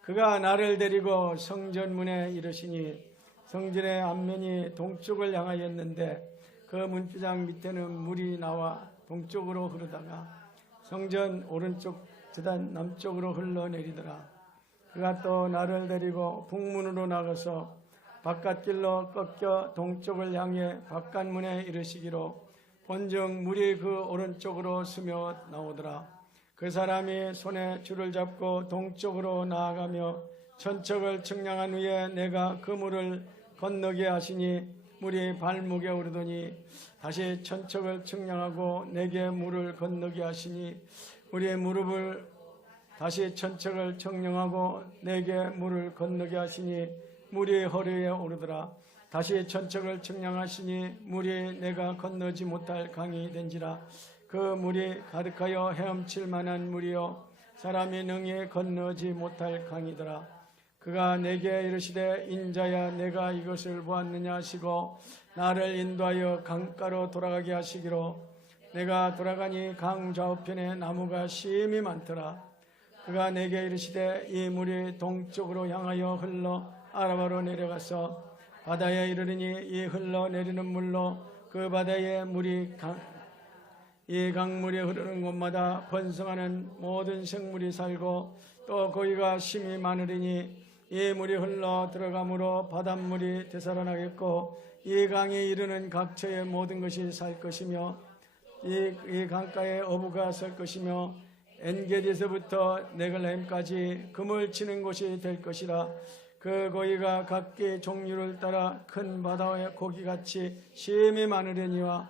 그가 나를 데리고 성전문에 이르시니 성전의 앞면이 동쪽을 향하였는데 그 문비장 밑에는 물이 나와 동쪽으로 흐르다가 성전 오른쪽 제단 남쪽으로 흘러내리더라. 그가 또 나를 데리고 북문으로 나가서 바깥길로 꺾여 동쪽을 향해 바깥문에 이르시기로 본즉 물이 그 오른쪽으로 스며 나오더라. 그 사람이 손에 줄을 잡고 동쪽으로 나아가며 천척을 측량한 후에 내가 그 물을 건너게 하시니 물이 발목에 오르더니 다시 천척을 측량하고 내게 물을 건너게 하시니 우리의 무릎을 다시 천척을 측량하고 내게 물을 건너게 하시니 물이 허리에 오르더라. 다시 천척을 측량하시니 물이 내가 건너지 못할 강이 된지라. 그 물이 가득하여 헤엄칠 만한 물이요 사람이 능히 건너지 못할 강이더라. 그가 내게 이르시되 인자야 내가 이것을 보았느냐 하시고 나를 인도하여 강가로 돌아가게 하시기로 내가 돌아가니 강 좌우편에 나무가 심히 많더라. 그가 내게 이르시되 이 물이 동쪽으로 향하여 흘러 아라바로 내려가서 바다에 이르르니 이 흘러내리는 물로 그 바다의 물이 이 강물이 흐르는 곳마다 번성하는 모든 생물이 살고 또 거기가 심히 많으리니 이 물이 흘러 들어가므로 바닷물이 되살아나겠고 이 강에 이르는 각처의 모든 것이 살 것이며 이 강가에 어부가 설 것이며 엔게디에서부터 네글렘까지 금을 치는 곳이 될 것이라. 그 고기가 각기 종류를 따라 큰 바다의 고기같이 심히 많으려니와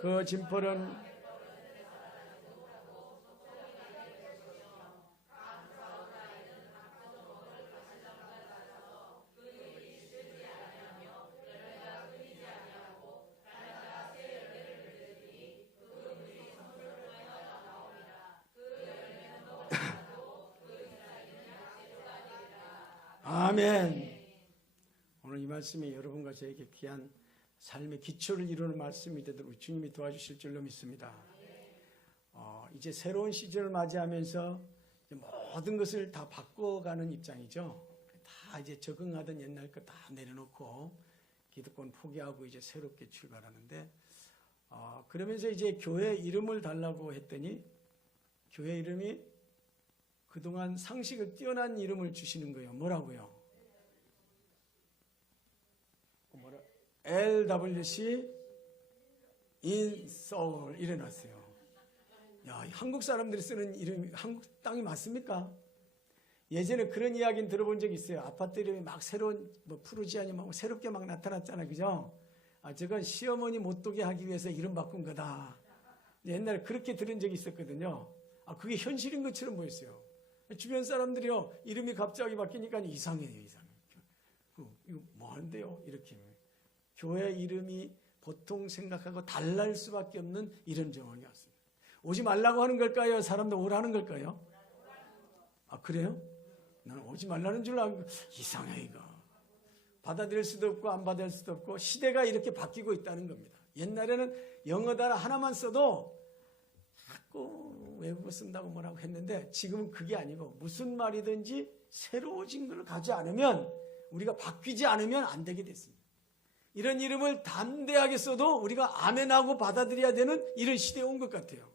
그 진펄은 아멘. 오늘 이 말씀이 여러분과 저에게 귀한 삶의 기초를 이루는 말씀이 되도록 주님이 도와주실 줄로 믿습니다. 이제 새로운 시즌을 맞이하면서 모든 것을 다 바꿔가는 입장이죠. 다 이제 적응하던 옛날 거 다 내려놓고 기득권 포기하고 이제 새롭게 출발하는데 그러면서 이제 교회 이름을 달라고 했더니 교회 이름이 그동안 상식을 뛰어난 이름을 주시는 거예요. 뭐라고요? LWC in Seoul 이래놨어요. 야, 한국 사람들이 쓰는 이름이 한국 땅이 맞습니까? 예전에 그런 이야기는 들어본 적이 있어요. 아파트 이름이 막 새로운 푸르지안이 막 새롭게 막 나타났잖아요. 그죠? 저건 시어머니 못 두게 하기 위해서 이름 바꾼 거다. 옛날에 그렇게 들은 적이 있었거든요. 그게 현실인 것처럼 보였어요. 주변 사람들이요, 이름이 갑자기 바뀌니까 이상해요, 이상해. 이거 뭐 하는데요? 이렇게. 교회 이름이 보통 생각하고 달랄 수밖에 없는 이런 정황이 왔습니다. 오지 말라고 하는 걸까요? 사람들 오라는 걸까요? 그래요? 나는 오지 말라는 줄 알고, 이상해, 이거. 받아들일 수도 없고, 안 받아들일 수도 없고, 시대가 이렇게 바뀌고 있다는 겁니다. 옛날에는 영어 단어 하나만 써도 자꾸 외국어 쓴다고 뭐라고 했는데 지금은 그게 아니고 무슨 말이든지 새로워진 걸 가지 않으면 우리가 바뀌지 않으면 안 되게 됐습니다. 이런 이름을 담대하게 써도 우리가 아멘하고 받아들여야 되는 이런 시대에 온 것 같아요.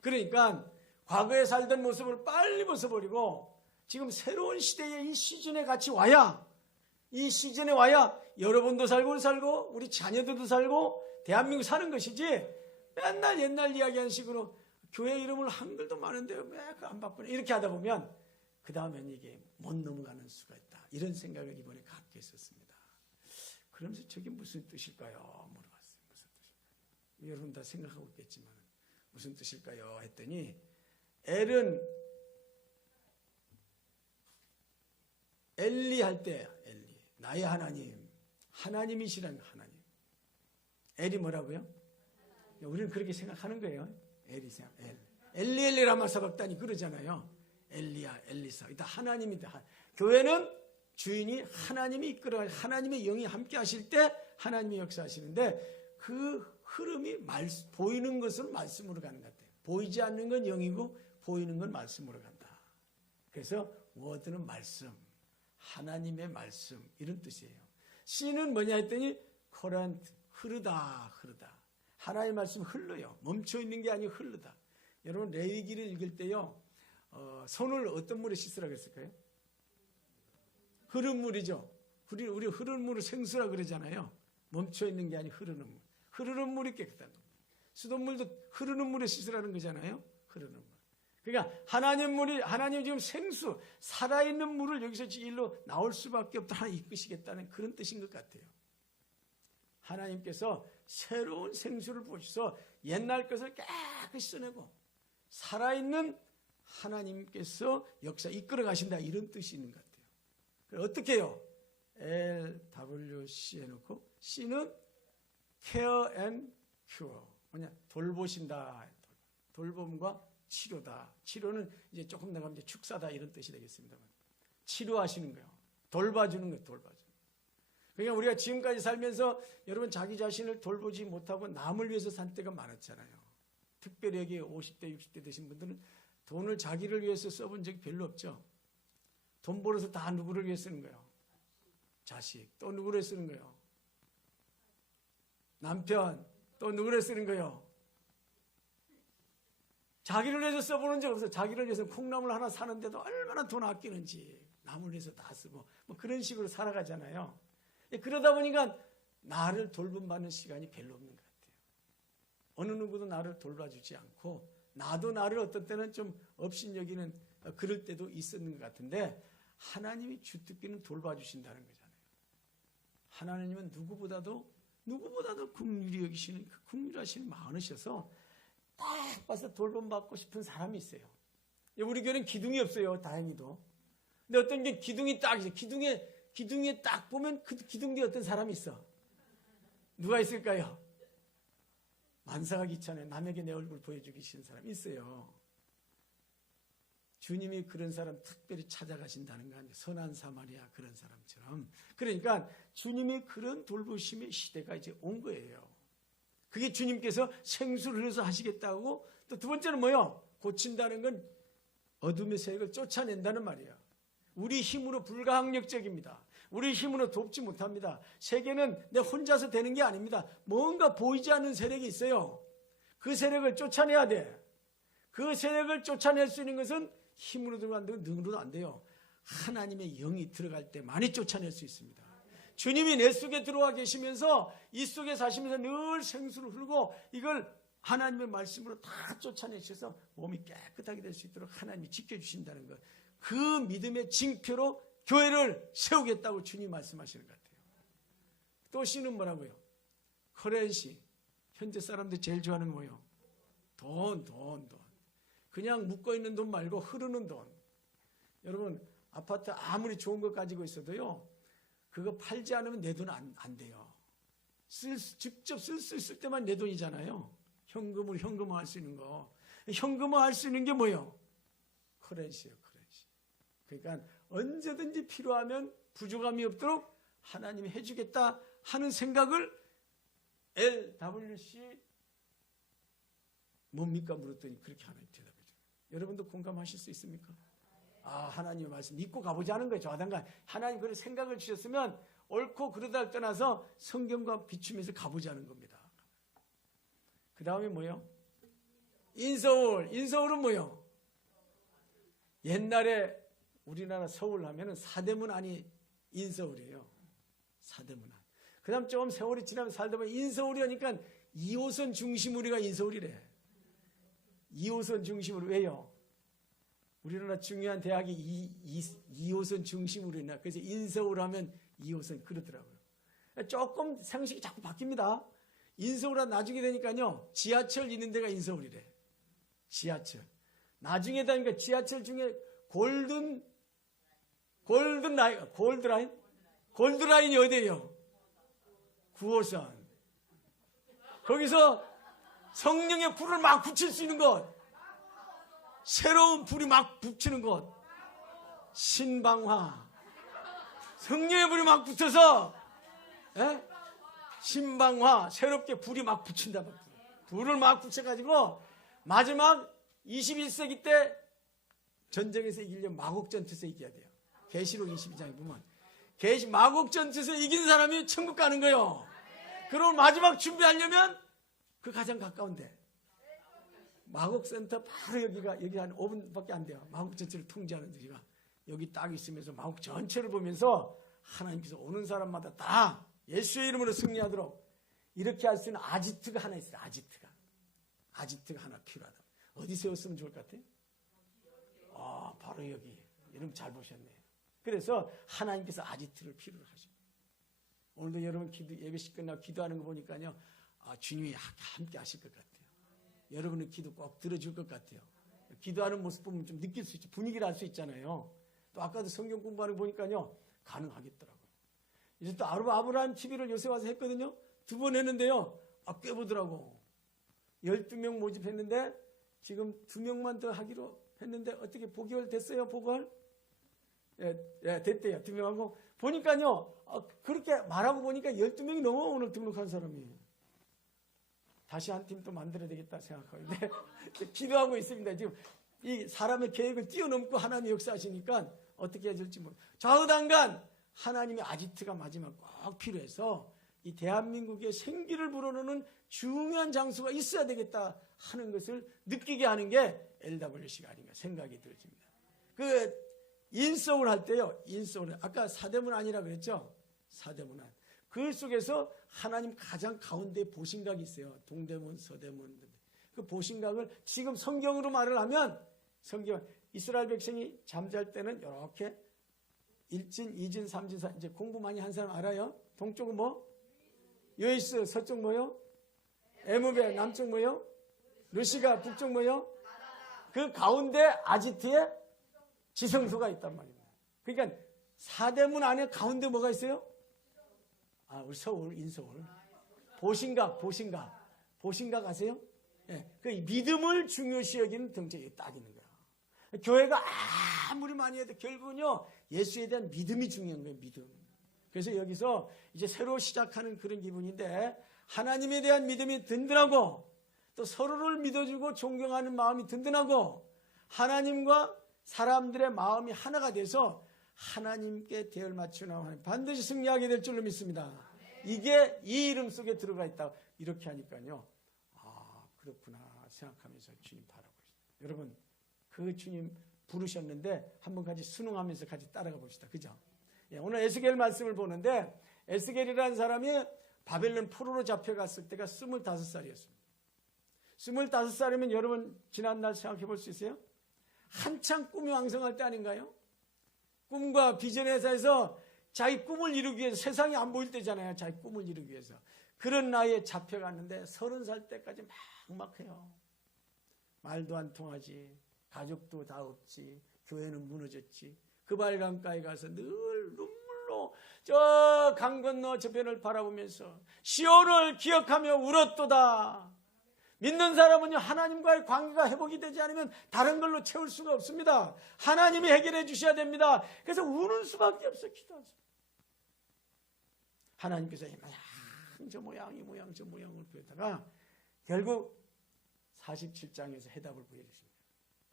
그러니까 과거에 살던 모습을 빨리 벗어버리고 지금 새로운 시대의 이 시즌에 같이 와야 이 시즌에 와야 여러분도 살고 우리 자녀들도 살고 대한민국 사는 것이지 맨날 옛날 이야기하는 식으로 교회 이름을 한글도 많은데 왜 안 바꾸냐 이렇게 하다 보면 그 다음엔 이게 못 넘어가는 수가 있다. 이런 생각을 이번에 갖게 했었습니다. 그러면서 저게 무슨 뜻일까요? 물어봤어요. 무슨 뜻일까요? 여러분 다 생각하고 있겠지만 무슨 뜻일까요? 했더니 엘은 엘리 할 때 엘리 나의 하나님 하나님이시라는 하나님 엘이 뭐라고요? 우리는 그렇게 생각하는 거예요. 엘이 생각 엘리 라마 사박다니 그러잖아요. 엘리야 엘리사 일단 하나님이다. 교회는 주인이 하나님이 이끌어 하나님의 영이 함께 하실 때 하나님이 역사하시는데 그 흐름이 보이는 것은 말씀으로 가는 것 같아요. 보이지 않는 건 영이고 보이는 건 말씀으로 간다. 그래서 워드는 말씀, 하나님의 말씀 이런 뜻이에요. 씨는 뭐냐 했더니 커런트, 흐르다. 하나님의 말씀 흘러요. 멈춰 있는 게 아니고 흐르다. 여러분 레위기를 읽을 때요, 손을 어떤 물에 씻으라고 했을까요? 흐른 물이죠. 우리 흐른 물을 생수라 그러잖아요. 멈춰 있는 게 아니고 흐르는 물. 흐르는 물이 깨끗한 물. 수돗물도 흐르는 물에 씻으라는 거잖아요. 흐르는 물. 그러니까 하나님 지금 생수, 살아있는 물을 여기서 일로 나올 수밖에 없다. 하나 이끄시겠다는 그런 뜻인 것 같아요. 하나님께서 새로운 생수를 부으셔서 옛날 것을 깨끗이 써내고 살아있는 하나님께서 역사 이끌어 가신다, 이런 뜻이 있는 것 같아요. 어떻게 해요? LWC 해놓고 C는 care and cure, 뭐냐, 돌보신다. 돌봄과 치료다. 치료는 이제 조금 나가면 이제 축사다 이런 뜻이 되겠습니다만, 치료하시는 거예요. 돌봐주는 거예요. 돌봐주는. 그러니까 우리가 지금까지 살면서 여러분 자기 자신을 돌보지 못하고 남을 위해서 산 때가 많았잖아요. 특별히 여기 50대 60대 되신 분들은 돈을 자기를 위해서 써본 적이 별로 없죠. 돈 벌어서 다 누구를 위해 쓰는 거예요? 자식. 또 누구를 쓰는 거예요? 남편. 또 누구를 쓰는 거예요? 자기를 위해서 써보는 적 없어요. 자기를 위해서 콩나물 하나 사는데도 얼마나 돈 아끼는지 남을 위해서 다 쓰고 뭐 그런 식으로 살아가잖아요. 그러다 보니까 나를 돌봄받는 시간이 별로 없는 것 같아요. 어느 누구도 나를 돌봐주지 않고 나도 나를 어떤 때는 좀 업신여기는 그럴 때도 있었는 것 같은데, 하나님이 주특기는 돌봐주신다는 거잖아요. 하나님은 누구보다도 긍휼히 여기시는, 긍휼하시는 많으셔서 딱 봐서 돌봄받고 싶은 사람이 있어요. 우리 교회는 기둥이 없어요, 다행히도. 근데 어떤 게 기둥이 딱 있어요. 기둥에 딱 보면 그 기둥 뒤에 어떤 사람이 있어. 누가 있을까요? 만사가 귀찮아요. 남에게 내 얼굴 보여주기 싫은 사람이 있어요. 주님이 그런 사람 특별히 찾아가신다는 거 아니에요. 선한 사마리아 그런 사람처럼. 그러니까 주님이 그런 돌보심의 시대가 이제 온 거예요. 그게 주님께서 생수를 흘려서 하시겠다고. 또 두 번째는 뭐요? 고친다는 건 어둠의 세력을 쫓아낸다는 말이에요. 우리 힘으로 불가항력적입니다. 우리 힘으로 돕지 못합니다. 세계는 내 혼자서 되는 게 아닙니다. 뭔가 보이지 않는 세력이 있어요. 그 세력을 쫓아내야 돼. 그 세력을 쫓아낼 수 있는 것은 힘으로 들어간다고 능으로도 안 돼요. 하나님의 영이 들어갈 때 많이 쫓아낼 수 있습니다. 주님이 내 속에 들어와 계시면서 이 속에 사시면서 늘 생수를 흘고 이걸 하나님의 말씀으로 다 쫓아내셔서 몸이 깨끗하게 될 수 있도록 하나님이 지켜주신다는 것. 그 믿음의 징표로 교회를 세우겠다고 주님 말씀하시는 것 같아요. 또 C는 뭐라고요? 커런시. 현재 사람들이 제일 좋아하는 건 뭐예요? 돈. 그냥 묶어있는 돈 말고 흐르는 돈. 여러분 아파트 아무리 좋은 거 가지고 있어도요, 그거 팔지 않으면 내 돈 안 돼요. 직접 쓸 수 있을 때만 내 돈이잖아요. 현금화할 수 있는 거. 현금화할 수 있는 게 뭐예요? 커런시예요. 커런시. 그러니까 언제든지 필요하면 부족함이 없도록 하나님이 해주겠다 하는 생각을 LWC 뭡니까? 물었더니 그렇게 하나님 대답해 줘요. 여러분도 공감하실 수 있습니까? 하나님의 말씀 믿고 가보자는 거예요. 저하단가 하나님 그런 생각을 주셨으면 옳고 그르다를 떠나서 성경과 비추면서 가보자는 겁니다. 그 다음에 뭐예요? 인서울. 인서울은 뭐예요? 옛날에 우리나라 서울 하면은 사대문 안이 인서울이에요. 사대문 안. 그 다음 좀 세월이 지나면 살다 보면 인서울이 하니까 2호선 중심으로가 인서울이래. 2호선 중심으로. 왜요? 우리나라 중요한 대학이 2호선 중심으로 있나. 그래서 인서울 하면 2호선 그러더라고요. 조금 상식이 자꾸 바뀝니다. 인서울은 나중에 되니까요, 지하철 있는 데가 인서울이래. 지하철. 나중에 되니까 지하철 중에 골드라인이 어디예요? 9호선. 거기서 성령의 불을 막 붙일 수 있는 곳. 새로운 불이 막 붙이는 곳. 신방화. 성령의 불이 막 붙어서, 신방화. 새롭게 불이 막 붙인다. 불을 막 붙여가지고 마지막 21세기 때 전쟁에서 이기려면 마곡전투에서 이겨야 돼요. 계시록 22장에 보면 마곡전투에서 이긴 사람이 천국 가는 거예요. 그리고 마지막 준비하려면 그 가장 가까운데 마곡센터 바로 여기 한 5분밖에 안 돼요. 마곡 전체를 통제하는 데가 여기 딱 있으면서 마곡 전체를 보면서 하나님께서 오는 사람마다 다 예수의 이름으로 승리하도록 이렇게 할 수 있는 아지트가 하나 있어요. 아지트가 하나 필요하다. 어디 세웠으면 좋을 것 같아요? 바로 여기. 이름 잘 보셨네요. 그래서 하나님께서 아지트를 필요로 하십니다. 오늘도 여러분 예배식 끝나고 기도하는 거 보니까요. 주님이 함께 하실 것 같아요. 여러분의 기도 꼭 들어줄 것 같아요. 기도하는 모습 보면 좀 느낄 수 있죠. 분위기를 알 수 있잖아요. 또 아까도 성경 공부하는 거 보니까요. 가능하겠더라고요. 이제 또 아브라함 TV를 요새 와서 했거든요. 2번 했는데요. 꽤 보더라고. 12명 모집했는데 지금 2명만 더 하기로 했는데 어떻게 보결 됐어요? 보궐? 예, 됐대요. 2명하고. 보니까요. 그렇게 말하고 보니까 12명이 넘어 오늘 등록한 사람이. 다시 한 팀 또 만들어야 되겠다 생각하는데 기도하고 있습니다. 지금 이 사람의 계획을 뛰어넘고 하나님의 역사하시니까 어떻게 해줄지 모르겠어요. 좌우당간 하나님의 아지트가 마지막 꼭 필요해서 이 대한민국의 생기를 불어넣는 중요한 장소가 있어야 되겠다 하는 것을 느끼게 하는 게 LWC가 아닌가 생각이 들어집니다. 그 인서울 할 때요. 인서울 아까 사대문 안이라 그랬죠. 사대문 안. 그 속에서 하나님 가장 가운데 보신각이 있어요. 동대문, 서대문. 그 보신각을 지금 성경으로 말을 하면 성경 이스라엘 백성이 잠잘 때는 이렇게 1진, 2진, 3진, 4진 이제 공부 많이 한 사람 알아요? 동쪽은 뭐? 요이스, 서쪽 뭐요? 에무베, 남쪽 뭐요? 루시가, 북쪽 뭐요? 그 가운데 아지트에 지성소가 있단 말입니다. 그러니까 사대문 안에 가운데 뭐가 있어요? 우리 서울, 인서울. 보신각 아세요? 예, 그 믿음을 중요시 여기는 등짝이 딱 있는 거야. 교회가 아무리 많이 해도 결국은요, 예수에 대한 믿음이 중요한 거예요, 믿음. 그래서 여기서 이제 새로 시작하는 그런 기분인데, 하나님에 대한 믿음이 든든하고, 또 서로를 믿어주고 존경하는 마음이 든든하고, 하나님과 사람들의 마음이 하나가 돼서 하나님께 대열 맞추나 반드시 승리하게 될 줄로 믿습니다. 이게 이 이름 속에 들어가 있다. 이렇게 하니까요. 그렇구나 생각하면서 주님 바라고 있습니다. 여러분 그 주님 부르셨는데 한번 같이 순응하면서 같이 따라가 봅시다. 그죠? 오늘 에스겔 말씀을 보는데 에스겔이라는 사람이 바벨론 포로로 잡혀갔을 때가 25살이었습니다. 25살이면 여러분 지난날 생각해 볼 수 있어요? 한창 꿈이 왕성할 때 아닌가요? 꿈과 비전회사에서 자기 꿈을 이루기 위해서 세상이 안 보일 때잖아요. 자기 꿈을 이루기 위해서. 그런 나이에 잡혀갔는데 30살 때까지 막막해요. 말도 안 통하지. 가족도 다 없지. 교회는 무너졌지. 그 발강가에 가서 늘 눈물로 저 강 건너 저편을 바라보면서 시온을 기억하며 울었도다. 믿는 사람은요, 하나님과의 관계가 회복이 되지 않으면 다른 걸로 채울 수가 없습니다. 하나님이 해결해 주셔야 됩니다. 그래서 우는 수밖에 없어, 기도하세요. 하나님께서 저 모양, 이 모양, 저 모양을 보였다가 결국 47장에서 해답을 보여주십니다.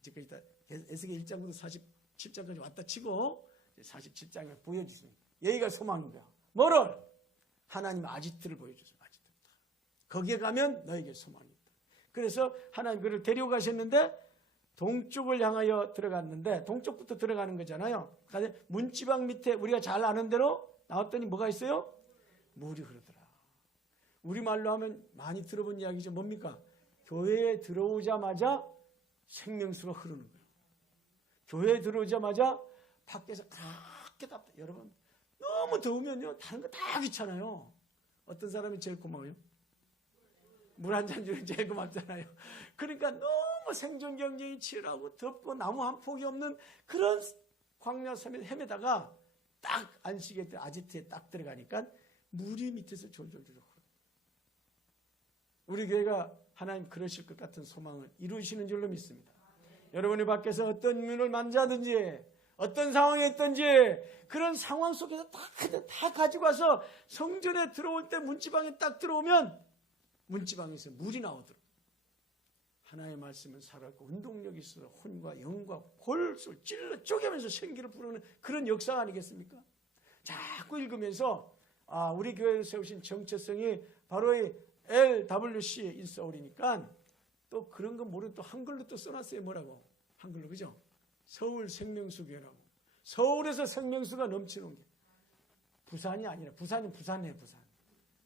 이제 에스겔 1장부터 47장까지 왔다 치고 47장을 보여주십니다. 여기가 소망입니다. 뭐를? 하나님 아지트를 보여주십니다. 아지트. 거기에 가면 너에게 소망이 있다. 그래서 하나님 그를 데려가셨는데 동쪽을 향하여 들어갔는데 동쪽부터 들어가는 거잖아요. 문지방 밑에 우리가 잘 아는 대로 나왔더니 뭐가 있어요? 물이 흐르더라. 우리말로 하면 많이 들어본 이야기죠. 뭡니까? 교회에 들어오자마자 생명수가 흐르는 거예요. 교회에 들어오자마자 밖에서 그렇게 답답해요. 여러분 너무 더우면요 다른 거 다 귀찮아요. 어떤 사람이 제일 고마워요? 물 한 잔 주는 제일 고맙잖아요. 그러니까 너무 생존 경쟁이 치열하고 덥고 나무 한 폭이 없는 그런 광야 섬에 헤매다가 딱 안식에 아지트에 딱 들어가니까 물이 밑에서 졸졸졸 흘러. 우리 교회가 하나님 그러실 것 같은 소망을 이루시는 줄로 믿습니다. 여러분이 밖에서 어떤 문을 만자든지 어떤 상황에 있든지 그런 상황 속에서 다 가지고 와서 성전에 들어올 때 문지방에 딱 들어오면 문지방에서 물이 나오도록 하나님의 말씀은 살았고 운동력이 있어서 혼과 영과 볼을 찔러 쪼개면서 생기를 부르는 그런 역사 아니겠습니까? 자꾸 읽으면서 우리 교회에 세우신 정체성이 바로 이 LWC 인서울이니까 또 그런 거 모르는 또 한글로 또 써놨어요. 뭐라고? 한글로, 그죠? 서울 생명수 교회라고. 서울에서 생명수가 넘치는 게. 부산이 아니라, 부산은 부산이에요, 부산.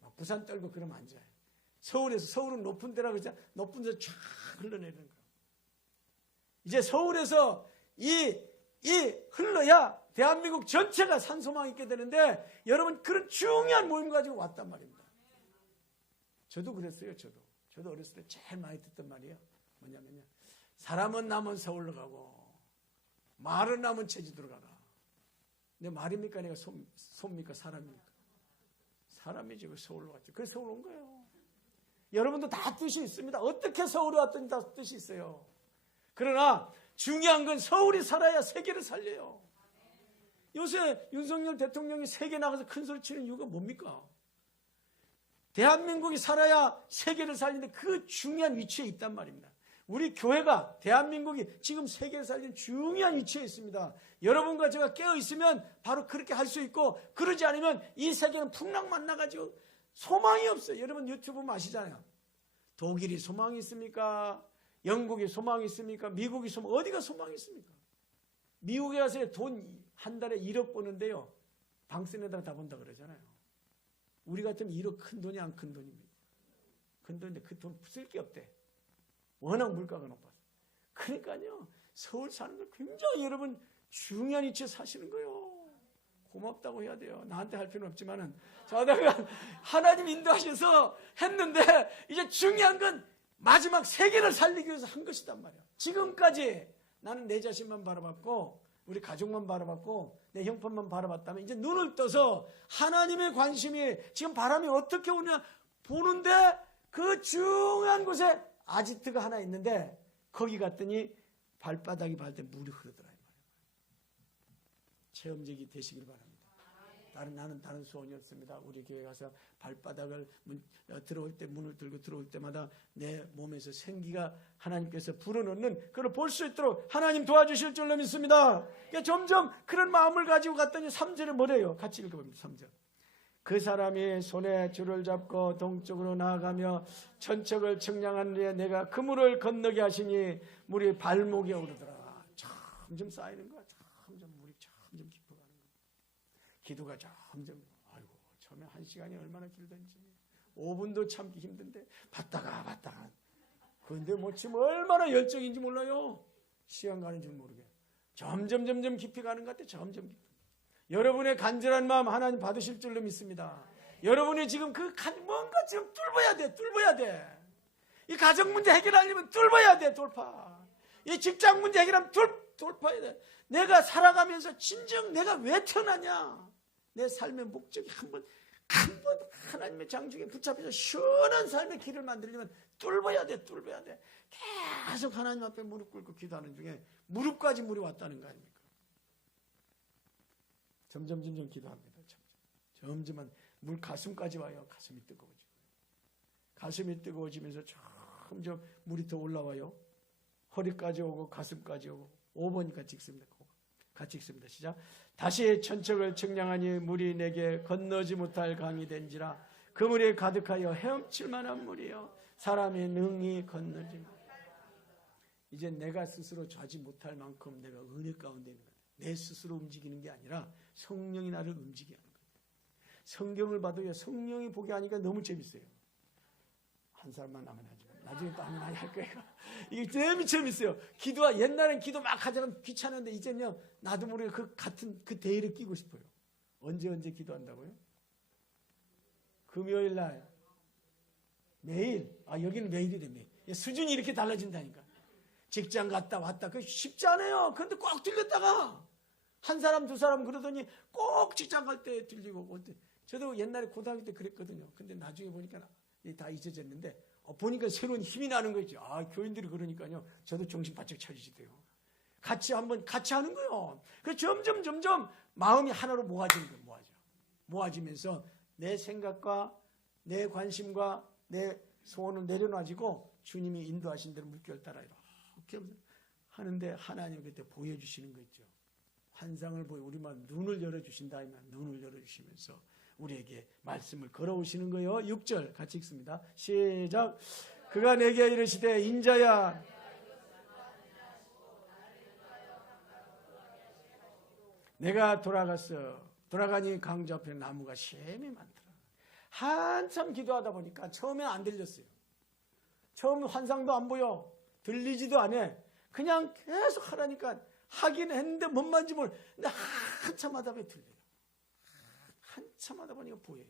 막 부산 떨고 그러면 안 돼요. 서울에서, 서울은 높은 데라고 그러잖아. 높은 데서 쫙 흘러내리는 거예요. 이제 서울에서 이 흘러야 대한민국 전체가 산소망이 있게 되는데, 여러분 그런 중요한 모임 가지고 왔단 말입니다. 저도 그랬어요. 저도 어렸을 때 제일 많이 듣던 말이에요. 뭐냐면요, 사람은 남은 서울로 가고 말은 남은 제주도로 가라. 근데 말입니까? 내가 소입니까? 사람입니까? 사람이지. 왜 서울로 갔죠? 그래서 서울 온 거예요. 여러분도 다 뜻이 있습니다. 어떻게 서울에 왔든지 다 뜻이 있어요. 그러나 중요한 건 서울이 살아야 세계를 살려요. 요새 윤석열 대통령이 세계 나가서 큰 소리 치는 이유가 뭡니까? 대한민국이 살아야 세계를 살리는데 그 중요한 위치에 있단 말입니다. 우리 교회가, 대한민국이 지금 세계를 살리는 중요한 위치에 있습니다. 여러분과 제가 깨어 있으면 바로 그렇게 할 수 있고, 그러지 않으면 이 세계는 풍랑만 나가지고 소망이 없어요. 여러분 유튜브 보면 아시잖아요. 독일이 소망이 있습니까? 영국이 소망이 있습니까? 미국이 어디가 소망이 있습니까? 미국에 가서 돈 한 달에 1억 버는데요, 방세내다가 다 번다 그러잖아요. 우리 같으면 1억 큰 돈이 안 큰 돈입니다. 큰 돈인데 그 돈 쓸 게 없대. 워낙 물가가 높아서. 그러니까요, 서울 사는 거 굉장히 여러분 중요한 위치에 사시는 거예요. 고맙다고 해야 돼요. 나한테 할 필요는 없지만은. 자다가 하나님 인도하셔서 했는데, 이제 중요한 건 마지막 세계를 살리기 위해서 한 것이단 말이야. 지금까지 나는 내 자신만 바라봤고, 우리 가족만 바라봤고, 내 형편만 바라봤다면, 이제 눈을 떠서 하나님의 관심이 지금 바람이 어떻게 오냐 보는데, 그 중요한 곳에 아지트가 하나 있는데, 거기 갔더니 발바닥이 발 때 물이 흐르더라. 체험적이 되시길 바랍니다. 나는 다른 소원이 없습니다. 우리 교회 가서 발바닥을 들어올 때, 문을 들고 들어올 때마다 내 몸에서 생기가 하나님께서 불어넣는 그걸 볼 수 있도록 하나님 도와주실 줄로 믿습니다. 그러니까 점점 그런 마음을 가지고 갔더니 3절에 뭐래요? 같이 읽어봅니다. 3절. 그 사람이 손에 줄을 잡고 동쪽으로 나아가며 천척을 측량한 후에 내가 그 물을 건너게 하시니 물이 발목에 오르더라. 점점 쌓이는 거야. 점점 물이 점점 깊어가는 거야. 기도가 점점, 아이고, 처음에 1시간이 얼마나 길던지 5분도 참기 힘든데 봤다가 그런데 뭐 지금 얼마나 열정인지 몰라요. 시간 가는 줄 모르게 점점 깊이 가는 것 같아. 점점 깊이. 여러분의 간절한 마음 하나님 받으실 줄로 믿습니다. 여러분이 지금 뭔가 지금 뚫어야 돼. 이 가정 문제 해결하려면 뚫어야 돼. 돌파. 이 직장 문제 해결하면 돌파해야 돼. 내가 살아가면서 진정 내가 왜 태어나냐, 내 삶의 목적이 한번 하나님의 장중에 붙잡혀서 시원한 삶의 길을 만들려면 뚫어야 돼. 계속 하나님 앞에 무릎 꿇고 기도하는 중에 무릎까지 물이 왔다는 거 아닙니까? 점점 기도합니다. 점점 물 가슴까지 와요. 가슴이 뜨거워지면서 점점 물이 더 올라와요. 허리까지 오고 가슴까지 오고 5번 같이 읽습니다. 시작. 다시 천척을 측량하니 물이 내게 건너지 못할 강이 된지라. 그 물이 가득하여 헤엄칠 만한 물이요 사람이 능히 건너지 못. 이제 내가 스스로 좌지 못할 만큼 내가 은혜 가운데 있는 거예요. 내 스스로 움직이는 게 아니라 성령이 나를 움직이게 하는 거예요. 성경을 봐도요, 성령이 보게 하니까 너무 재밌어요. 한 사람만 하면 하죠. 나중에 또 하면 할 거예요. 이게 너무 재밌어요. 옛날엔 기도 막 하자면 귀찮은데 이제는요, 나도 모르게 그 대의를 끼고 싶어요. 언제 기도한다고요? 금요일 날, 매일. 여기는 매일이래, 매일. 수준이 이렇게 달라진다니까. 직장 갔다 왔다. 그거 쉽지 않아요. 그런데 꼭 들렸다가 한 사람 두 사람 그러더니 꼭 직장 갈 때 들리고. 저도 옛날에 고등학교 때 그랬거든요. 근데 나중에 보니까 다 잊어졌는데 보니까 새로운 힘이 나는 거죠. 교인들이 그러니까요. 저도 정신 바짝 차리시대요. 같이 하는 거예요. 그래서 점점 마음이 하나로 모아지는 거예요. 모아지면서 내 생각과 내 관심과 내 소원을 내려놔지고 주님이 인도하신 대로 물결 따라 이렇게 하는데 하나님 그때 보여주시는 거 있죠. 환상을 보여 우리만 눈을 열어주신다 하면 눈을 열어주시면서 우리에게 말씀을 걸어오시는 거예요. 6절 같이 읽습니다. 시작. 그가 내게 이르시되 인자야 내가 돌아가니 강주 앞에 나무가 심이 많더라. 한참 기도하다 보니까 처음에 안 들렸어요. 처음 환상도 안 보여. 들리지도 않아. 그냥 계속 하라니까 하긴 했는데 뭔 말인지 모르. 근데 한참 하다 보니 들려요. 한참 하다 보니까 보여요.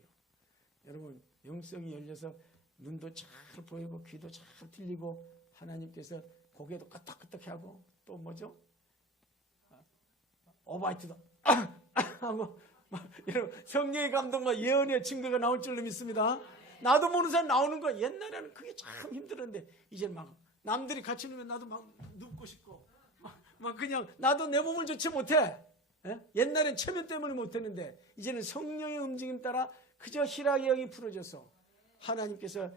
여러분 영성이 열려서 눈도 잘 보이고 귀도 잘 들리고 하나님께서 고개도 끄덕끄덕해 하고 또 뭐죠? 오바이트도 하고 이런 성령의 감동과 예언의 증거가 나올 줄로 믿습니다. 나도 모르는 사람 나오는 거. 옛날에는 그게 참 힘들었는데 이제 막 남들이 같이 누면 나도 막 눕고 싶고 막 그냥 나도 내 몸을 좋지 못해. 옛날엔 체면 때문에 못했는데 이제는 성령의 움직임 따라 그저 희락의 영이 풀어져서 하나님께서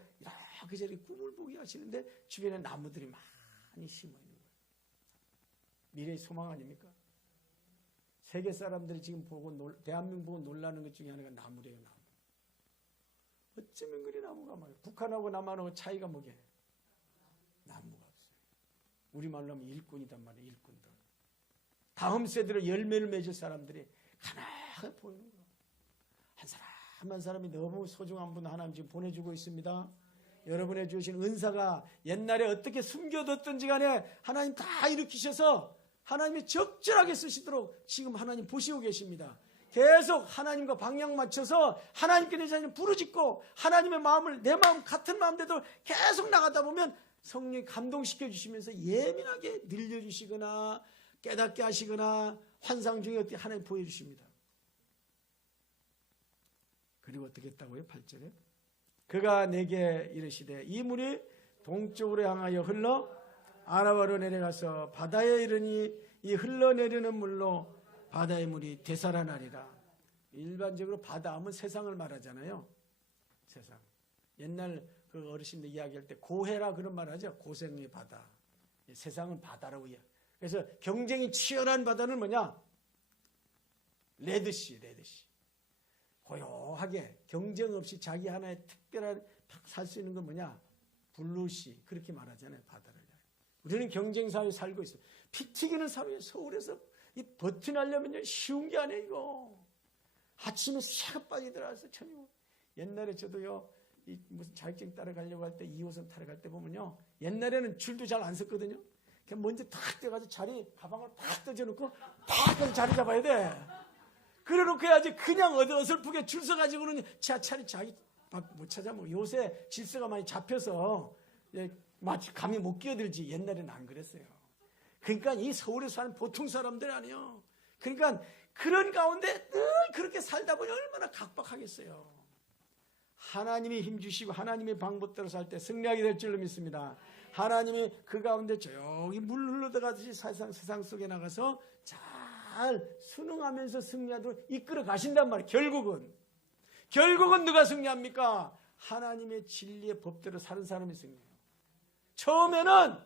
이렇게 꿈을 보게 하시는데 주변에 나무들이 많이 심어 있는 거예요. 미래의 소망 아닙니까? 세계 사람들이 지금 보고 대한민국 보고 놀라는 것 중에 하나가 나무래요. 나무. 어쩌면 그리 나무가 많아요. 북한하고 남한하고 차이가 뭐게? 나무가 없어요. 우리말로 하면 일꾼이단 말이에요. 일꾼들. 다음 세대로 열매를 맺을 사람들이 하나하나 보이는 거예요. 한 사람 한 사람이 너무 소중한 분 하나님 지금 보내주고 있습니다. 여러분의 주신 은사가 옛날에 어떻게 숨겨뒀던지 간에 하나님 다 일으키셔서 하나님이 적절하게 쓰시도록 지금 하나님 보시고 계십니다. 계속 하나님과 방향 맞춰서 하나님께 내 자신을 부르짖고 하나님의 마음을 내 마음 같은 마음대로 계속 나가다 보면 성령이 감동시켜 주시면서 예민하게 늘려주시거나 깨닫게 하시거나 환상 중에 어떻게 하나님 보여주십니다. 그리고 어떻게 했다고요? 8절에 그가 내게 이르시되 이 물이 동쪽으로 향하여 흘러 아라바로 내려가서 바다에 이르니 이 흘러내리는 물로 바다의 물이 되살아나리라. 일반적으로 바다 하면 세상을 말하잖아요. 세상. 옛날 그 어르신들 이야기할 때 고해라 그런 말 하죠. 고생의 바다. 세상은 바다라고 이야기. 그래서 경쟁이 치열한 바다는 뭐냐? 레드시. 고요하게 경쟁 없이 자기 하나의 특별한 살 수 있는 건 뭐냐? 블루시. 그렇게 말하잖아요. 바다를. 우리는 경쟁 사회에 살고 있어요. 피 튀기는 사회에 서울에서 이 버티나려면 쉬운 게 아니에요. 이거. 아침에 싹 빠지더라서 천이고. 옛날에 저도요. 이 무슨 자격증 따라가려고 할 때 2호선 타러 갈 때 보면요. 옛날에는 줄도 잘 안 섰거든요. 그냥 먼저 탁 뛰어가지고 가방을 탁 던져놓고 탁 자리 잡아야 돼. 그래놓고 해야지 그냥 어설프게 줄 서가지고는 지하철이 자기 못 찾아. 뭐 요새 질서가 많이 잡혀서 마치 감이 못 끼어들지. 옛날에는 안 그랬어요. 그러니까 이 서울에 사는 보통 사람들 아니에요. 그러니까 그런 가운데 늘 그렇게 살다 보니 얼마나 각박하겠어요. 하나님이 힘주시고 하나님의 방법대로 살 때 승리하게 될 줄로 믿습니다. 하나님이 그 가운데 조용히 물 흘러들어가듯이 세상 속에 나가서 잘 순응하면서 승리하도록 이끌어 가신단 말이에요. 결국은 누가 승리합니까? 하나님의 진리의 법대로 사는 사람이 승리해요. 처음에는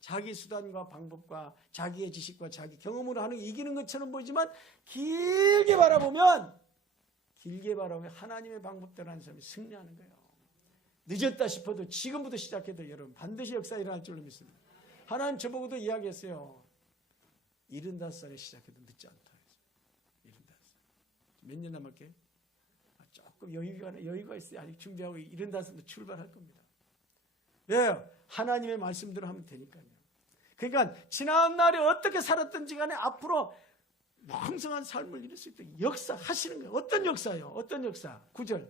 자기 수단과 방법과 자기의 지식과 자기 경험으로 하는 게 이기는 것처럼 보이지만 길게 바라보면 하나님의 방법대로 하는 사람이 승리하는 거예요. 늦었다 싶어도 지금부터 시작해도 여러분 반드시 역사 일어날 줄로 믿습니다. 하나님 저보고도 이야기했어요. 75살에 시작해도 늦지 않다. 75살. 몇 년 남았게? 조금 여유가 있어요. 아직 준비하고 75살도 출발할 겁니다. 왜? 하나님의 말씀대로 하면 되니까요. 그러니까 지난 날에 어떻게 살았든지 간에 앞으로 왕성한 삶을 이룰 수 있도록 역사하시는 거예요. 어떤 역사요? 어떤 역사? 9절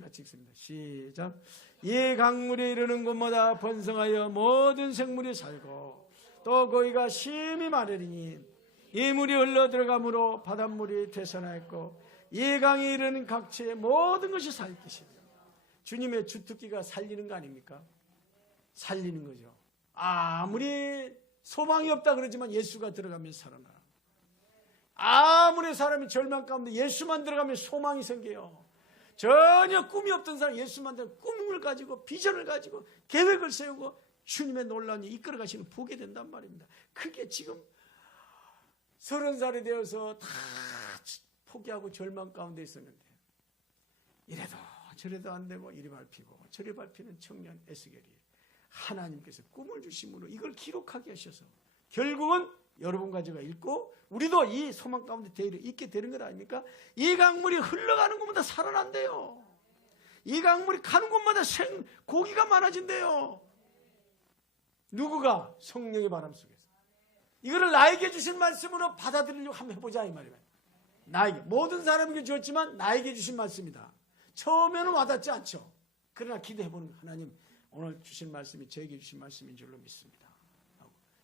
같이 읽습니다. 시작. 이 강물이 이르는 곳마다 번성하여 모든 생물이 살고 또 거기가 심히 마르리니 이 물이 흘러 들어가므로 바닷물이 되살아났고 이 강이 이르는 각지의 모든 것이 살기시며 주님의 주특기가 살리는 거 아닙니까? 살리는 거죠. 아무리 소망이 없다 그러지만 예수가 들어가면 살아나. 아무리 사람이 절망 가운데 예수만 들어가면 소망이 생겨요. 전혀 꿈이 없던 사람 예수만 들어가면 꿈을 꿈을 가지고 비전을 가지고 계획을 세우고 주님의 놀라운 일 이끌어 가시는 보게 된단 말입니다. 그게 지금 30살이 되어서 다 포기하고 절망 가운데 있었는데 이래도 저래도 안 되고 이리 밟히고 저리 밟히는 청년 에스겔이 하나님께서 꿈을 주심으로 이걸 기록하게 하셔서 결국은 여러분과 제가 읽고 우리도 이 소망 가운데 있게 되는 것 아닙니까? 이 강물이 흘러가는 곳마다 살아난대요. 이 강물이 가는 곳마다 고기가 많아진대요. 누구가? 성령의 바람 속에서. 이거를 나에게 주신 말씀으로 받아들이려고 한번 해보자 이 말이에요. 나에게 모든 사람에게 주었지만 나에게 주신 말씀이다. 처음에는 와닿지 않죠. 그러나 기도해보는 하나님 오늘 주신 말씀이 저에게 주신 말씀인 줄로 믿습니다.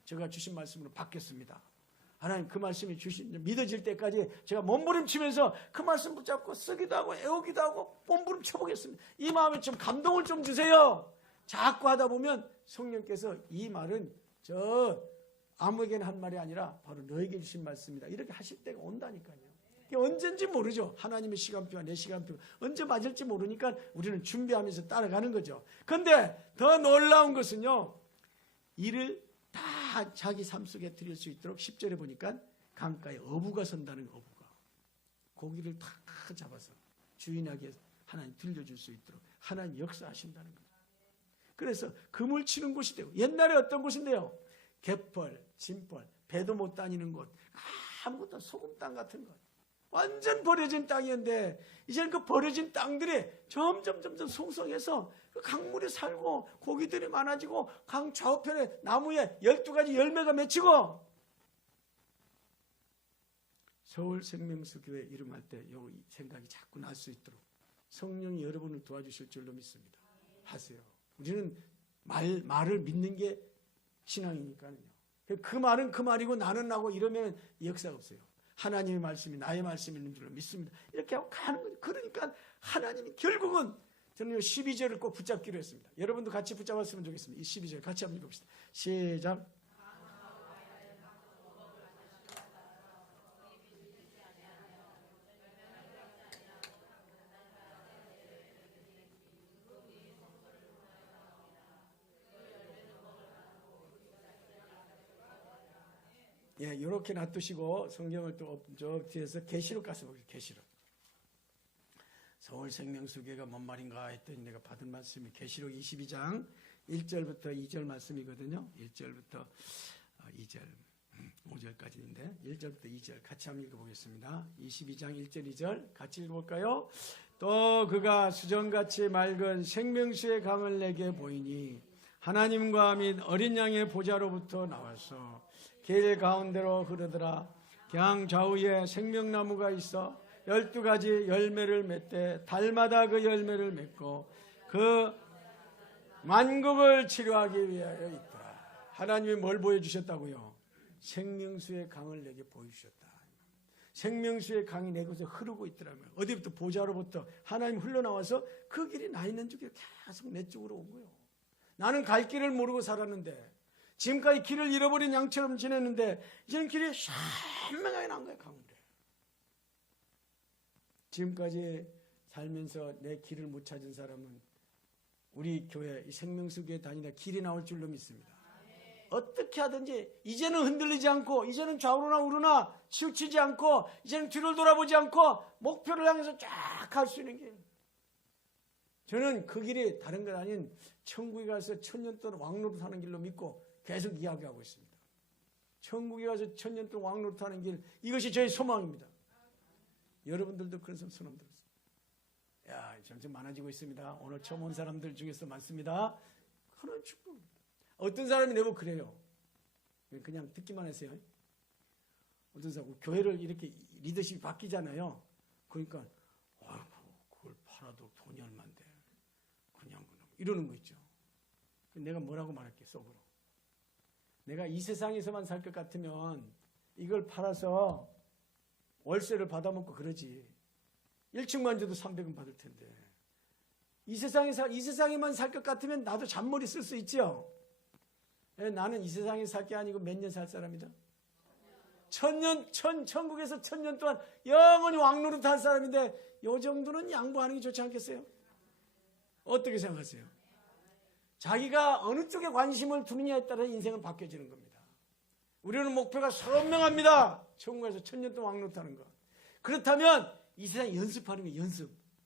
제가 주신 말씀으로 받겠습니다. 하나님 그 말씀이 믿어질 때까지 제가 몸부림치면서 그 말씀 붙잡고 쓰기도 하고 애우기도 하고 몸부림쳐 보겠습니다. 이 마음에 좀 감동을 좀 주세요. 자꾸 하다 보면 성령께서 이 말은 저 아무에게나 한 말이 아니라 바로 너에게 주신 말씀이다. 이렇게 하실 때가 온다니까요. 이게 언젠지 모르죠. 하나님의 시간표와 내 시간표 언제 맞을지 모르니까 우리는 준비하면서 따라가는 거죠. 그런데 더 놀라운 것은요. 이를 다 자기 삶 속에 드릴 수 있도록 10절에 보니까 강가에 어부가 선다는 어부가 고기를 다 잡아서 주인에게 하나님 들려줄 수 있도록 하나님 역사하신다는 거죠. 그래서 금을 치는 곳이 되고 옛날에 어떤 곳인데요. 갯벌, 진벌, 배도 못 다니는 곳 아무것도 소금 땅 같은 것 완전 버려진 땅이었는데 이제는 그 버려진 땅들이 점점 송성해서 그 강물이 살고 고기들이 많아지고 강 좌우편에 나무에 12가지 열매가 맺히고 서울생명수교회 이름할 때 이 생각이 자꾸 날 수 있도록 성령이 여러분을 도와주실 줄로 믿습니다. 하세요. 우리는 말을 믿는 게 신앙이니까요. 그 말은 그 말이고 나는 나고 이러면 역사가 없어요. 하나님의 말씀이 나의 말씀이 있는 줄로 믿습니다. 이렇게 하고 가는 거예요. 그러니까 하나님이 결국은 저는 12절을 꼭 붙잡기로 했습니다. 여러분도 같이 붙잡았으면 좋겠습니다. 이 12절 같이 한번 읽읍시다. 시작. 예, 이렇게 놔두시고 성경을 또 저 뒤에서 계시록 가서 보겠습니다. 계시록. 서울생명수교회가 뭔 말인가 했더니 내가 받은 말씀이 계시록 22장 1절부터 2절 말씀이거든요. 1절부터 2절 5절까지인데 1절부터 2절 같이 한번 읽어보겠습니다. 22장 1절 2절 같이 읽어볼까요? 또 그가 수정같이 맑은 생명수의 강을 내게 보이니 하나님과 및 어린 양의 보좌로부터 나와서 길 가운데로 흐르더라. 강 좌우에 생명나무가 있어 12가지 열매를 맺되 달마다 그 열매를 맺고 그 만국을 치료하기 위하여 있더라. 하나님이 뭘 보여주셨다고요? 생명수의 강을 내게 보여주셨다. 생명수의 강이 내 곳에 흐르고 있더라고요. 어디부터? 보좌로부터 하나님 흘러나와서 그 길이 나 있는 쪽에 계속 내 쪽으로 온 거예요. 나는 갈 길을 모르고 살았는데 지금까지 길을 잃어버린 양처럼 지냈는데 이제는 길이 선명하게 난 거예요. 가운데. 지금까지 살면서 내 길을 못 찾은 사람은 우리 교회 생명수교회 다니다 길이 나올 줄로 믿습니다. 어떻게 하든지 이제는 흔들리지 않고 이제는 좌우로나 우로나 치우치지 않고 이제는 뒤를 돌아보지 않고 목표를 향해서 쫙 갈 수 있는 길. 저는 그 길이 다른 것 아닌 천국에 가서 천년 동안 왕노릇 하는 길로 믿고 계속 이야기하고 있습니다. 천국에 가서 천년 동안 왕노릇 하는 길, 이것이 저의 소망입니다. 여러분들도 그런 소망 들었어요. 야, 점점 많아지고 있습니다. 오늘 처음 온 사람들 중에서 많습니다. 그런 축복입니다. 어떤 사람이 내보고 그래요. 그냥 듣기만 하세요. 어떤 사람, 교회를 이렇게 리더십이 바뀌잖아요. 그러니까, 아이고, 그걸 팔아도 돈이 얼만데. 그냥 이러는 거 있죠. 내가 뭐라고 말할게, 속으로. 내가 이 세상에서만 살 것 같으면 이걸 팔아서 월세를 받아먹고 그러지. 1층만 줘도 300원 받을 텐데. 이 세상에만 살 것 같으면 나도 잔머리 쓸 수 있죠. 나는 이 세상에 살 게 아니고 몇 년 살 사람이다. 천국에서 1000년 동안 영원히 왕노릇 할 사람인데 요 정도는 양보하는 게 좋지 않겠어요? 어떻게 생각하세요? 자기가 어느 쪽에 관심을 두느냐에 따라 인생은 바뀌어지는 겁니다. 우리는 목표가 선명합니다. 천국에서 천년 동안 왕노릇하는 것. 그렇다면 이 세상 연습하는 게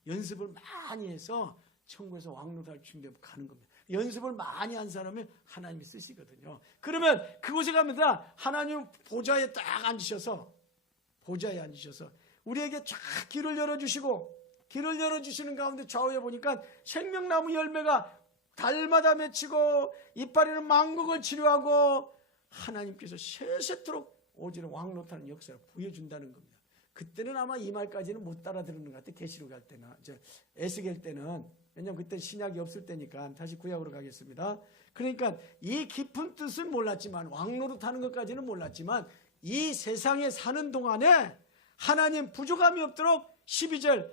연습을 많이 해서 천국에서 왕노릇할 준비하고 가는 겁니다. 연습을 많이 한 사람을 하나님이 쓰시거든요. 그러면 그곳에 가면 하나님 보좌에 딱 앉으셔서 우리에게 쫙 길을 열어주시는 가운데 좌우에 보니까 생명나무 열매가 달마다 맺히고 이파리는 만국을 치료하고 하나님께서 세세토록 오지는 왕노릇하는 역사를 보여준다는 겁니다. 그때는 아마 이 말까지는 못 따라들는 것 같아요. 계시록 할 때는, 에스겔 때는. 왜냐하면 그때 신약이 없을 때니까. 다시 구약으로 가겠습니다. 그러니까 이 깊은 뜻은 몰랐지만, 왕노릇하는 것까지는 몰랐지만, 이 세상에 사는 동안에 하나님 부족함이 없도록 12절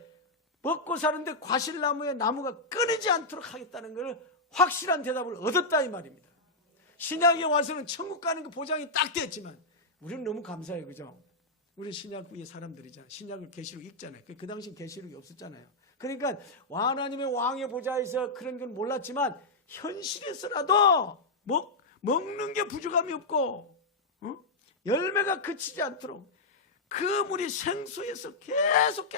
먹고 사는데 과실나무의 나무가 끊이지 않도록 하겠다는 것을 확실한 대답을 얻었다 이 말입니다. 신약에 와서는 천국 가는 그 보장이 딱 됐지만 우리는 너무 감사해요. 그죠? 우리 신약 위의 사람들이잖아요. 신약을 계시록 읽잖아요. 그 당시 계시록이 없었잖아요. 그러니까 하나님의 왕의 보좌에서 그런 건 몰랐지만 현실에서라도 먹는 게 부족함이 없고 열매가 그치지 않도록 그 물이 생수에서 계속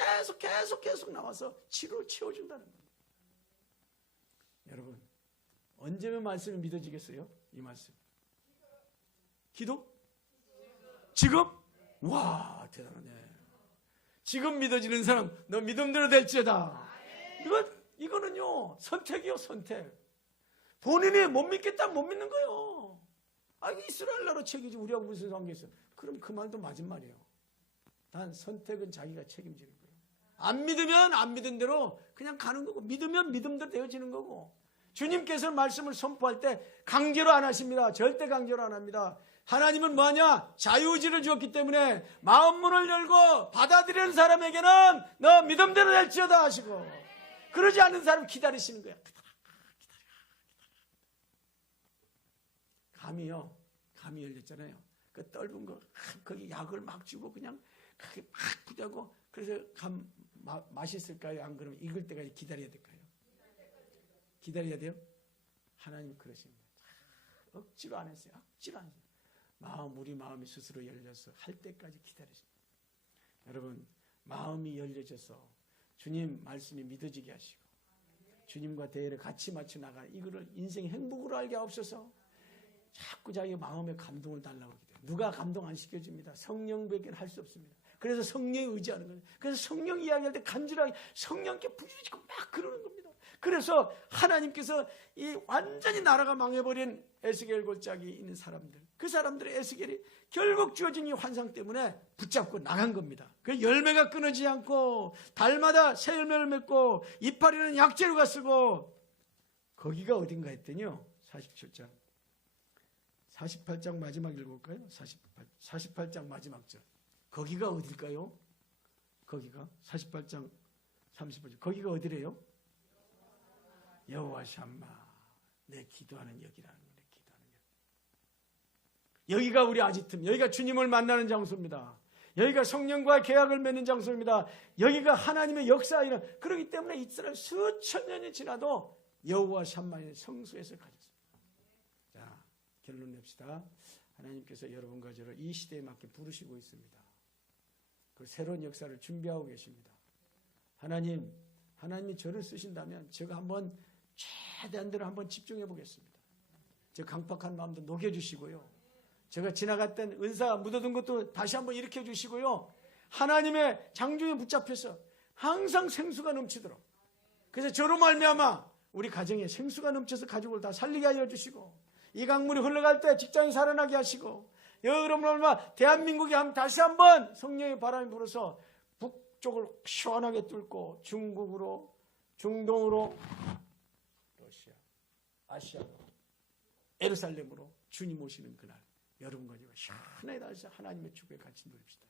나와서 치료를 채워준다는 겁니다. 여러분 언제면 말씀이 믿어지겠어요? 이 말씀. 기도? 지금? 와 대단하네. 지금 믿어지는 사람 너 믿음대로 될지어다. 이거는요 선택이요 선택. 본인이 못 믿겠다면 못 믿는 거예요. 이스라엘 나라 책이지 우리하고 무슨 관계 있어. 그럼 그 말도 맞은 말이에요. 단 선택은 자기가 책임지는 거예요. 안 믿으면 안 믿은 대로 그냥 가는 거고 믿으면 믿음대로 되어지는 거고 주님께서 말씀을 선포할 때 강제로 안 하십니다. 절대 강제로 안 합니다. 하나님은 뭐하냐? 자유의지를 주었기 때문에 마음문을 열고 받아들이는 사람에게는 너 믿음대로 될지어다 하시고 그러지 않는 사람 기다리시는 거야. 감이 열렸잖아요. 그 떫은 거 거기 약을 막 주고 그냥 막 부자고 그래서 감 맛있을까요? 안 그러면 익을 때까지 기다려야 될까요? 기다려야 돼요? 하나님 그러십니다. 억지로 안 했어요. 억지로 안 했어요. 우리 마음이 스스로 열려서 할 때까지 기다리십니다. 여러분 마음이 열려져서 주님 말씀이 믿어지게 하시고 주님과 대회를 같이 맞춰 나가 이거를 인생의 행복으로 알게 하옵소서. 자꾸 자기 마음에 감동을 달라고 하게 돼요. 누가 감동 안 시켜줍니다. 성령밖에 할 수 없습니다. 그래서 성령에 의지하는 거예요. 그래서 성령 이야기할 때 간절하게 성령께 부르짖고 막 그러는 겁니다. 그래서 하나님께서 이 완전히 나라가 망해버린 에스겔 골짜기에 있는 사람들, 그 사람들의 에스겔이 결국 주어진 이 환상 때문에 붙잡고 나간 겁니다. 그 열매가 끊어지지 않고 달마다 새 열매를 맺고 이파리는 약재료가 쓰고 거기가 어딘가 했더니요. 48장 마지막 읽어볼까요? 48장 마지막 절. 거기가 어딜까요? 거기가 48장 30절. 거기가 어디래요? 여호와 샴마. 내 기도하는 여기라는 거예요. 여기가 우리 아지트입 여기가 주님을 만나는 장소입니다. 여기가 성령과 계약을 맺는 장소입니다. 여기가 하나님의 역사이라. 그렇기 때문에 이스라엘 수천 년이 지나도 여호와 샴마의 성소에서 가졌습니다. 자, 결론 냅시다. 하나님께서 여러분과 저를 이 시대에 맞게 부르시고 있습니다. 그 새로운 역사를 준비하고 계십니다. 하나님이 저를 쓰신다면 제가 한번 최대한 대로 한번 집중해 보겠습니다. 제 강팍한 마음도 녹여주시고요. 제가 지나갔던 은사 묻어둔 것도 다시 한번 일으켜 주시고요. 하나님의 장중에 붙잡혀서 항상 생수가 넘치도록. 그래서 저로 말미암아 우리 가정에 생수가 넘쳐서 가족을 다 살리게 하여 주시고 이 강물이 흘러갈 때 직장이 살아나게 하시고 여러분 얼마 대한민국이 다시 한번 성령의 바람이 불어서 북쪽을 시원하게 뚫고 중국으로 중동으로 러시아 아시아로 예루살렘으로 주님 오시는 그날 여러분과 제가 시원하게 다시 하나님의 축복에 같이 누립시다.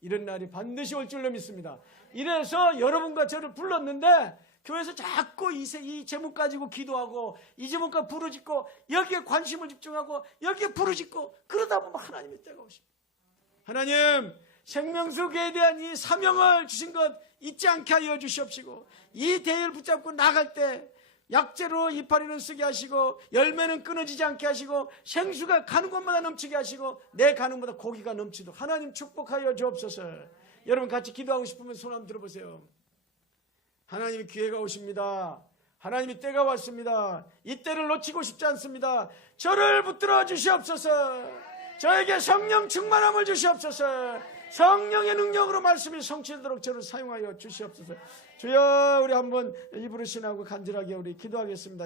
이런 날이 반드시 올 줄로 믿습니다. 이래서 여러분과 저를 불렀는데 교회에서 자꾸 이 제목 가지고 기도하고 이 제목과 부르짖고 여기에 관심을 집중하고 여기에 부르짖고 그러다 보면 하나님의 때가 오십니다. 하나님 생명수교에 대한 이 사명을 주신 것 잊지 않게 하여 주시옵시고 이 대회를 붙잡고 나갈 때 약재로 이파리는 쓰게 하시고 열매는 끊어지지 않게 하시고 생수가 가는 곳마다 넘치게 하시고 내 가는 곳마다 고기가 넘치도록 하나님 축복하여 주옵소서. 여러분 같이 기도하고 싶으면 손 한번 들어보세요. 하나님의 기회가 오십니다. 하나님의 때가 왔습니다. 이 때를 놓치고 싶지 않습니다. 저를 붙들어 주시옵소서. 저에게 성령 충만함을 주시옵소서. 성령의 능력으로 말씀이 성취되도록 저를 사용하여 주시옵소서. 주여, 우리 한번 입으로 신하고 간절하게 우리 기도하겠습니다.